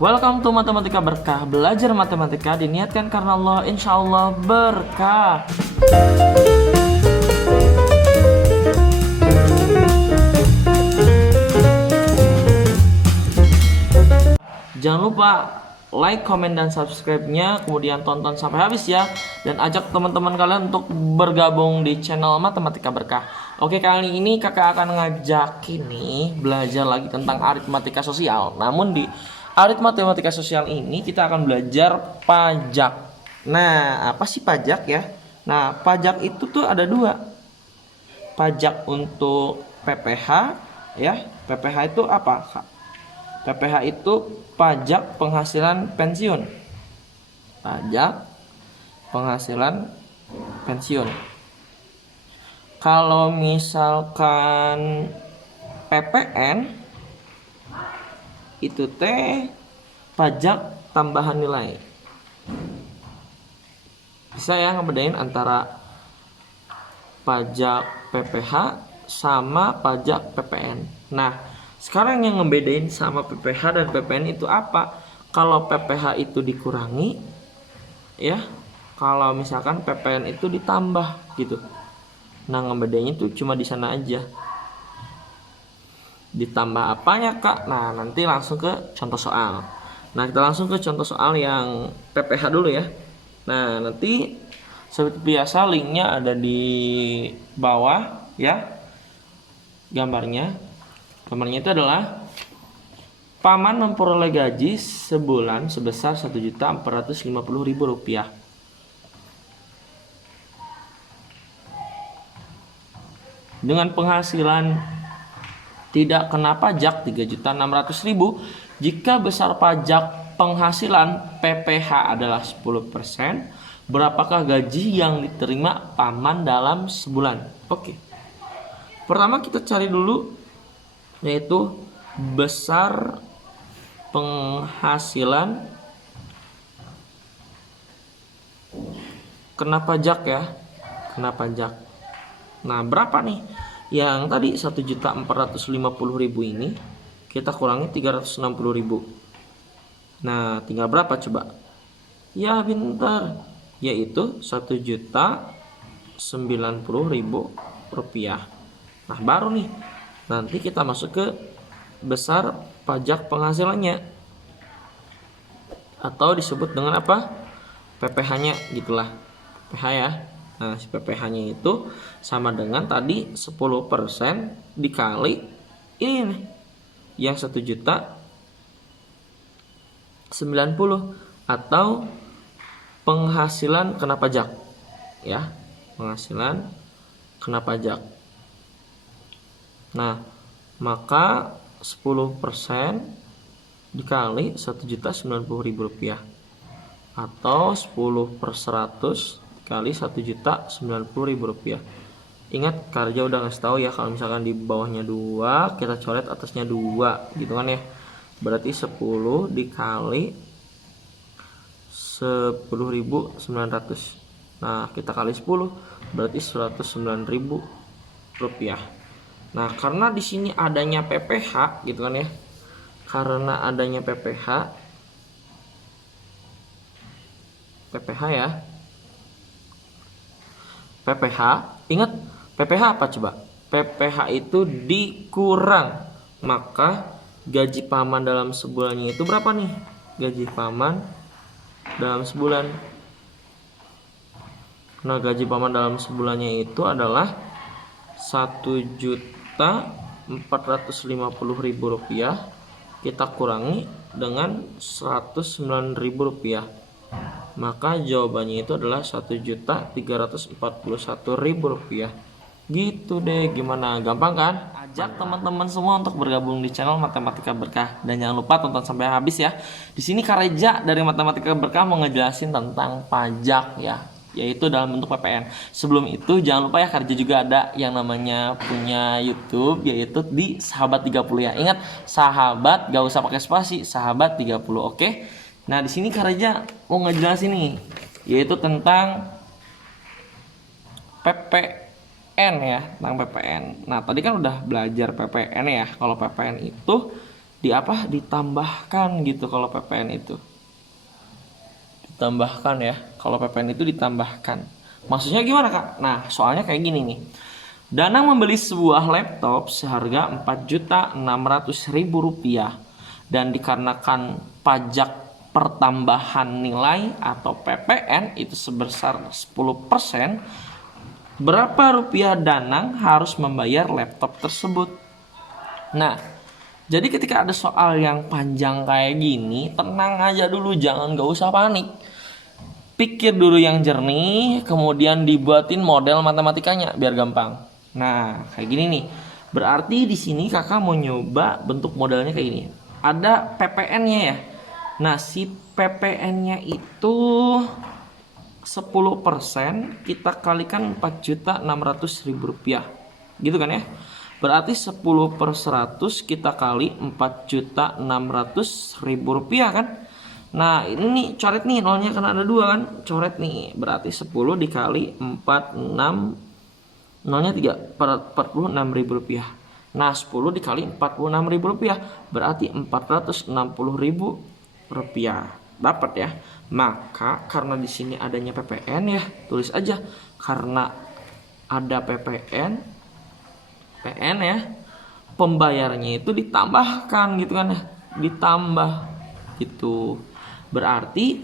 Welcome to Matematika Berkah. Belajar matematika diniatkan karena Allah, insya Allah berkah. Jangan lupa like, comment, dan subscribe-nya, kemudian tonton sampai habis ya. Dan ajak teman-teman kalian untuk bergabung di channel Matematika Berkah. Oke, kali ini kakak akan ngajak ini belajar lagi tentang aritmatika sosial. Namun di aritmatika sosial ini kita akan belajar pajak. Nah, apa sih pajak ya? Nah, pajak itu tuh ada dua. Pajak untuk PPh ya. PPh itu apa, Kak? PPh itu pajak penghasilan pensiun. Pajak penghasilan pensiun. Kalau misalkan PPN itu teh pajak tambahan nilai. Bisa ya ngebedain antara pajak PPh sama pajak PPN. Nah, sekarang yang ngebedain sama PPh dan PPN itu apa? Kalau PPh itu dikurangi, ya. Kalau misalkan PPN itu ditambah gitu. Nah, ngebedainnya itu cuma di sana aja. Ditambah apanya, Kak? Nah, nanti langsung ke contoh soal. Nah, kita langsung ke contoh soal yang PPh dulu ya. Nah, nanti seperti biasa linknya ada di bawah ya. Gambarnya itu adalah paman memperoleh gaji sebulan sebesar Rp1.450.000. Dengan penghasilan tidak kena pajak 3.600.000 jika besar pajak penghasilan PPh adalah 10%, berapakah gaji yang diterima paman dalam sebulan? Oke. Pertama kita cari dulu yaitu besar penghasilan kena pajak ya. Kena pajak. Nah, berapa nih? Yang tadi 1.450.000 ini kita kurangi 360.000. Nah, tinggal berapa coba? Ya, pintar. Yaitu 1.090.000 rupiah. Nah, baru nih. Nanti kita masuk ke besar pajak penghasilannya. Atau disebut dengan apa? PPh-nya gitulah. PPh ya. Nah, si PPh-nya itu sama dengan tadi 10% dikali ini nih, yang 1.090.000 atau penghasilan kena pajak ya, penghasilan kena pajak. Nah, maka 10% dikali 1.090.000 rupiah atau 10/100 kali 1.090.000 rupiah. Ingat, Karja udah ngasih tahu ya, kalau misalkan di bawahnya 2 kita coret atasnya 2 gitu kan ya. Berarti 10 dikali 10.900. Nah, kita kali 10 berarti 109.000 rupiah. Nah, karena di sini adanya PPh gitu kan ya. Karena adanya PPh ya. PPh, ingat PPh apa coba? PPh itu dikurang, maka gaji paman dalam sebulannya itu berapa nih? Gaji paman dalam sebulan. Nah, gaji paman dalam sebulannya itu adalah 1.450.000 rupiah. Kita kurangi dengan 109.000 rupiah. Maka jawabannya itu adalah 1.341.000 rupiah. Gitu deh, gimana? Gampang kan? Ajak teman-teman semua untuk bergabung di channel Matematika Berkah, dan jangan lupa tonton sampai habis ya. Di sini Kareja dari Matematika Berkah mau ngejelasin tentang pajak ya, yaitu dalam bentuk PPN. Sebelum itu jangan lupa ya, Kareja juga ada yang namanya punya YouTube, yaitu di Sahabat 30 ya. Ingat, sahabat gak usah pakai spasi, Sahabat 30, oke? Nah, di sini Kareja mau ngejelasin nih, yaitu tentang PPN ya, tentang PPN. Nah, tadi kan udah belajar PPN ya. Kalau PPN itu ditambahkan gitu kalau PPN itu. Ditambahkan ya. Kalau PPN itu ditambahkan. Maksudnya gimana, Kak? Nah, soalnya kayak gini nih. Danang membeli sebuah laptop seharga Rp4.600.000 dan dikarenakan pajak pertambahan nilai atau PPN itu sebesar 10%, berapa rupiah Danang harus membayar laptop tersebut? Nah, jadi ketika ada soal yang panjang kayak gini, tenang aja dulu, gak usah panik. Pikir dulu yang jernih, kemudian dibuatin model matematikanya biar gampang. Nah, kayak gini nih. Berarti di sini kakak mau nyoba bentuk modelnya kayak gini. Ada PPN-nya ya. Nah, si PPN-nya itu 10% kita kalikan Rp4.600.000. Gitu kan ya? Berarti 10/100 kita kali Rp4.600.000 kan? Nah, ini nih coret nih nolnya karena ada 2 kan? Coret nih. Berarti 10 dikali 46, nolnya 3, Rp46.000. Nah, 10 dikali Rp46.000 berarti Rp460.000. Dapat ya. Maka karena di sini adanya PPN ya, tulis aja karena ada PPN ya, pembayarannya itu ditambahkan gitu kan ya, ditambah gitu. Berarti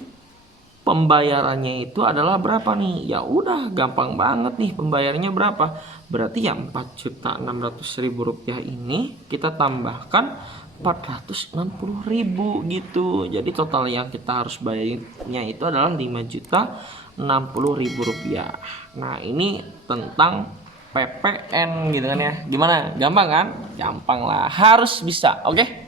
pembayarannya itu adalah berapa nih? Ya udah gampang banget nih, pembayarannya berapa? Berarti ya Rp4.600.000 ini kita tambahkan Rp460.000 gitu. Jadi total yang kita harus bayarnya itu adalah Rp5.060.000. Nah, ini tentang PPN gitu kan ya. Gimana? Gampang kan? Gampang lah. Harus bisa. Oke?